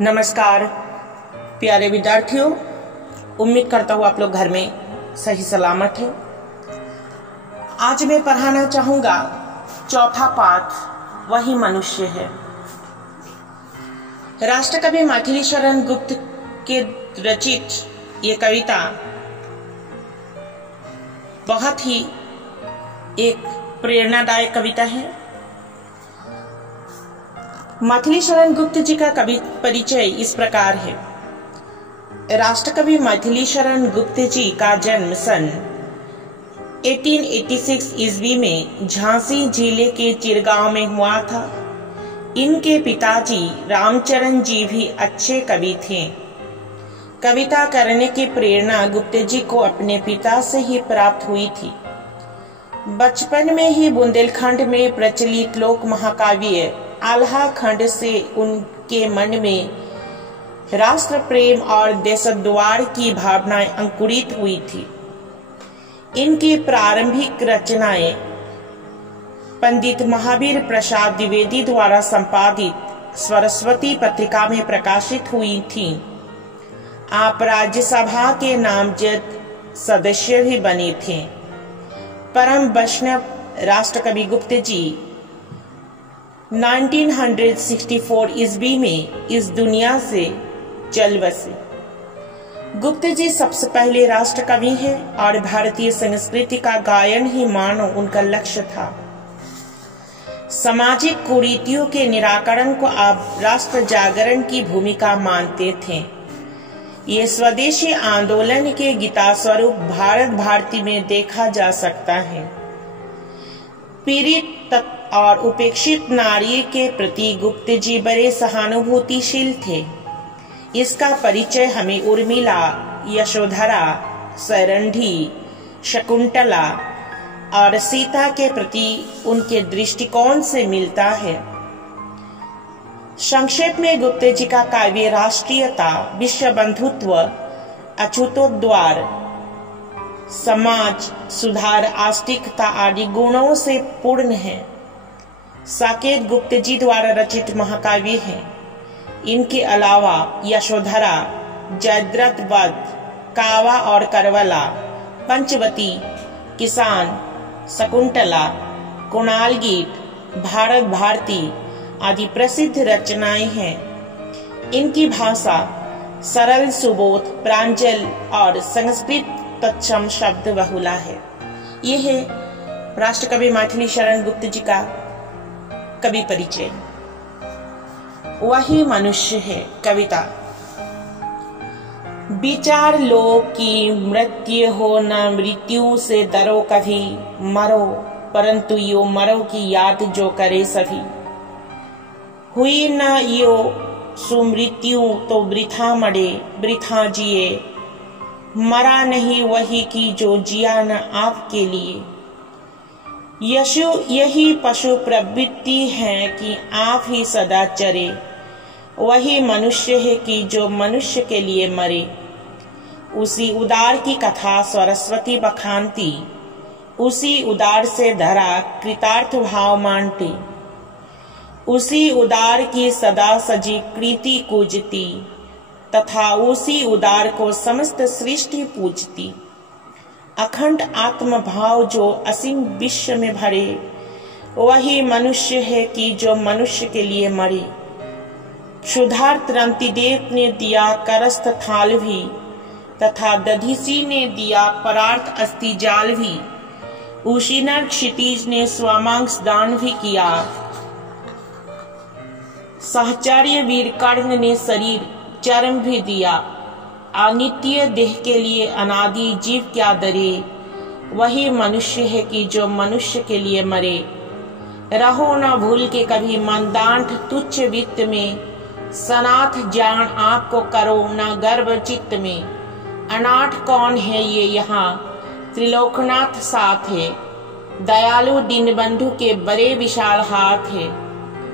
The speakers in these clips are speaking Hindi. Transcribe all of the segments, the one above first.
नमस्कार प्यारे विद्यार्थियों, उम्मीद करता हूँ आप लोग घर में सही सलामत हैं। आज मैं पढ़ाना चाहूँगा चौथा पाठ, वही मनुष्य है। राष्ट्रकवि मैथिली शरण गुप्त के रचित ये कविता बहुत ही एक प्रेरणादायक कविता है। मैथिली शरण गुप्त जी का कवि परिचय इस प्रकार है। राष्ट्रकवि मैथिली शरण गुप्त जी का जन्म सन 1886 ईस्वी में झांसी जिले के चिरगांव में हुआ था। इनके पिताजी रामचरण जी भी अच्छे कवि थे। कविता करने की प्रेरणा गुप्त जी को अपने पिता से ही प्राप्त हुई थी। बचपन में ही बुंदेलखंड में प्रचलित लोक महाकाव्य आल्हा खंड से उनके मन में राष्ट्र प्रेम और देशद्वार की भावनाएं अंकुरित हुई थी। इनकी प्रारंभिक रचनाएं पंडित महावीर प्रसाद द्विवेदी द्वारा संपादित सरस्वती पत्रिका में प्रकाशित हुई थीं। आप राज्यसभा के नामजद सदस्य भी बने थे। परम वैष्णव राष्ट्रकवि गुप्त जी 1964 ईस्वी में इस दुनिया से चल बसे। गुप्त जी सबसे पहले राष्ट्रकवि हैं और भारतीय संस्कृति का गायन ही मानो उनका लक्ष्य था। सामाजिक कुरीतियों के निराकरण को आप राष्ट्र जागरण की भूमिका मानते थे। ये स्वदेशी आंदोलन के गीता स्वरूप भारत भारती में देखा जा सकता है। पीड़ित और उपेक्षित नारी के प्रति गुप्त जी बड़े सहानुभूतिशील थे। इसका परिचय हमें उर्मिला, यशोधरा, सरंधी, शकुंतला और सीता के प्रति उनके दृष्टिकोण से मिलता है। संक्षेप में गुप्त जी का काव्य राष्ट्रीयता, विश्व बंधुत्व, अछूतोद्धार, समाज सुधार, आस्तिकता आदि गुणों से पूर्ण है। साकेत गुप्त जी द्वारा रचित महाकाव्य है। इनके अलावा यशोधरा, जयद्रथ वध, कावा और करवला, पंचवती, किसान, शकुंतला, कुणाल गीत, भारत भारती आदि प्रसिद्ध रचनाएं हैं। इनकी भाषा सरल, सुबोध, प्रांजल और संस्कृत तत्सम शब्द बहुला है। यह है राष्ट्रकवि मैथिली शरण गुप्त जी का कवि परिचय। वही मनुष्य है कविता। विचार लो कि मृत्यु हो न मृत्यु से डरो कभी, मरो परंतु यो मरो की याद जो करे सभी। हुई न यो सुमृत्यु तो वृथा मरे, वृथा जिए, मरा नहीं वही की जो जिया न आपके लिए। यशु यही पशु प्रवृत्ति है कि आप ही सदा चरे, वही मनुष्य है कि जो मनुष्य के लिए मरे। उसी उदार की कथा सरस्वती बखानती, उसी उदार से धरा कृतार्थ भाव मानती। उसी उदार की सदा सजी कृति पूजती, तथा उसी उदार को समस्त सृष्टि पूजती। अखंड आत्म भाव जो असीम विश्व में भरे, वही मनुष्य है कि जो मनुष्य के लिए मरे। क्षुधार्त रंतिदेव ने दिया करस्थ थाल भी, तथा दधीसी ने दिया परार्थ अस्थि जाल भी। उशीनर क्षितिज ने स्वामांस दान भी किया। सहचर्य वीर कर्ण ने शरीर चर्म भी दिया। अनित्य देह के लिए अनादि जीव क्या डरे, वही मनुष्य है कि जो मनुष्य के लिए मरे। रहो न भूल के कभी मंदांठ तुच्छ वित्त में, सनाथ जान आपको करो न गर्व चित्त में। अनाथ कौन है ये यहाँ, त्रिलोकनाथ साथ है, दयालु दीनबंधु के बड़े विशाल हाथ है।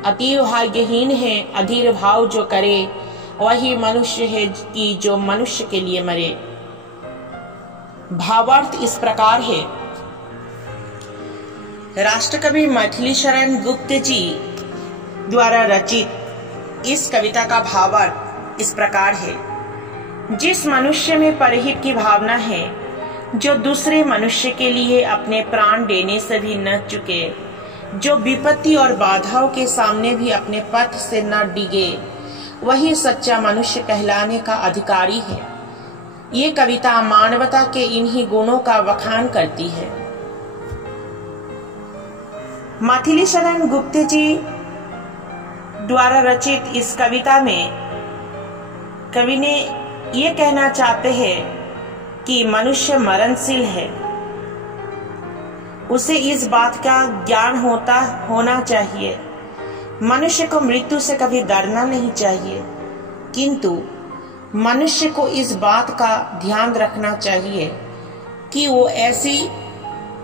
अति भाग्यहीन है अधीर भाव जो करे, वही मनुष्य है कि जो मनुष्य के लिए मरे। भावार्थ इस प्रकार है। राष्ट्रकवि मैथिली शरण गुप्त जी द्वारा रचित इस कविता का भावार्थ इस प्रकार है। जिस मनुष्य में परहित की भावना है, जो दूसरे मनुष्य के लिए अपने प्राण देने से भी न चुके, जो विपत्ति और बाधाओं के सामने भी अपने पथ से न डिगे, वही सच्चा मनुष्य कहलाने का अधिकारी है। ये कविता मानवता के इन्हीं गुणों का वखान करती है। माथिली शरण गुप्त जी द्वारा रचित इस कविता में कवि ने ये कहना चाहते हैं कि मनुष्य मरणशील है। उसे इस बात का ज्ञान होना चाहिए। मनुष्य को मृत्यु से कभी डरना नहीं चाहिए, किंतु मनुष्य को इस बात का ध्यान रखना चाहिए कि वो ऐसी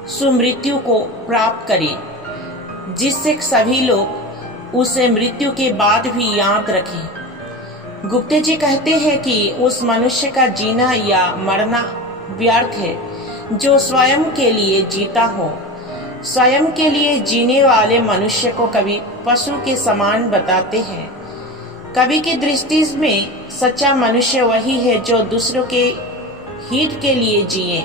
सुमृत्यु को प्राप्त करे जिससे सभी लोग उसे मृत्यु के बाद भी याद रखें। गुप्ते जी कहते हैं कि उस मनुष्य का जीना या मरना व्यर्थ है जो स्वयं के लिए जीता हो। स्वयं के लिए जीने वाले मनुष्य को कवि पशु के समान बताते हैं। कवि की दृष्टि में सच्चा मनुष्य वही है जो दूसरों के हित के लिए जिए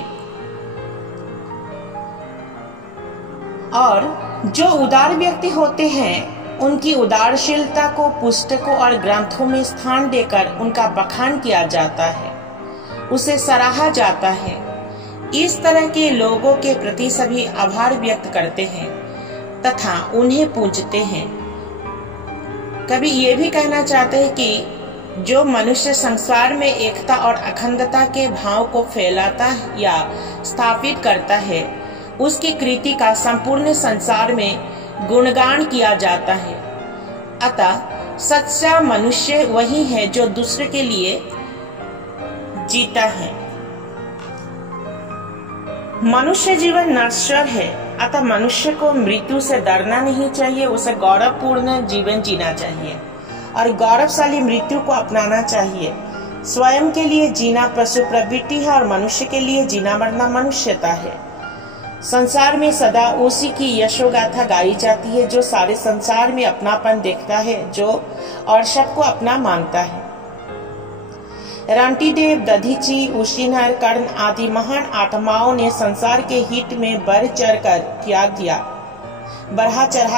और जो उदार व्यक्ति होते हैं उनकी उदारशीलता को पुस्तकों और ग्रंथों में स्थान देकर उनका बखान किया जाता है, उसे सराहा जाता है। इस तरह के लोगों के प्रति सभी आभार व्यक्त करते हैं तथा उन्हें पूजते हैं। कवि ये भी कहना चाहते हैं कि जो मनुष्य संसार में एकता और अखंडता के भाव को फैलाता या स्थापित करता है, उसकी कृति का संपूर्ण संसार में गुणगान किया जाता है। अतः सच्चा मनुष्य वही है जो दूसरे के लिए जीता है। मनुष्य जीवन नश्वर है, अतः मनुष्य को मृत्यु से डरना नहीं चाहिए। उसे गौरवपूर्ण जीवन जीना चाहिए और गौरवशाली मृत्यु को अपनाना चाहिए। स्वयं के लिए जीना पशु प्रवृत्ति है और मनुष्य के लिए जीना मरना मनुष्यता है। संसार में सदा उसी की यशोगाथा गाई जाती है जो सारे संसार में अपनापन देखता है, जो और सबको अपना मानता है। रांटीदेव, दधीची, उशीनर, कर्ण आदि महान आत्माओं ने संसार के हित में बढ़ा चढ़ा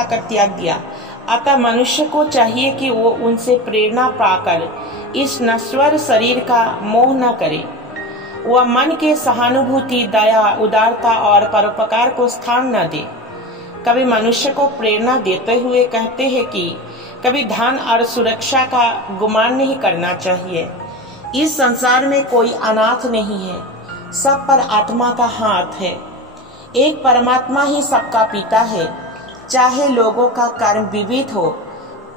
कर त्याग दिया। अतः मनुष्य को चाहिए कि वो उनसे प्रेरणा पाकर इस नश्वर शरीर का मोह न करे। वह मन के सहानुभूति, दया, उदारता और परोपकार को स्थान न दे। कभी मनुष्य को प्रेरणा देते हुए कहते हैं कि कभी धन और सुरक्षा का गुमान नहीं करना चाहिए। इस संसार में कोई अनाथ नहीं है, सब पर आत्मा का हाथ है। एक परमात्मा ही सबका पिता है। चाहे लोगों का कर्म विविध हो,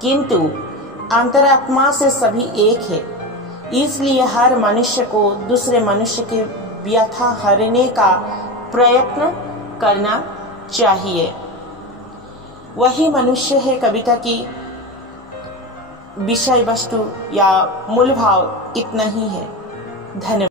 किंतु अंतरात्मा से सभी एक है। इसलिए हर मनुष्य को दूसरे मनुष्य के व्यथा हरने का प्रयत्न करना चाहिए। वही मनुष्य है। कविता की विषय वस्तु या मूल भाव इतना ही है। धन्यवाद।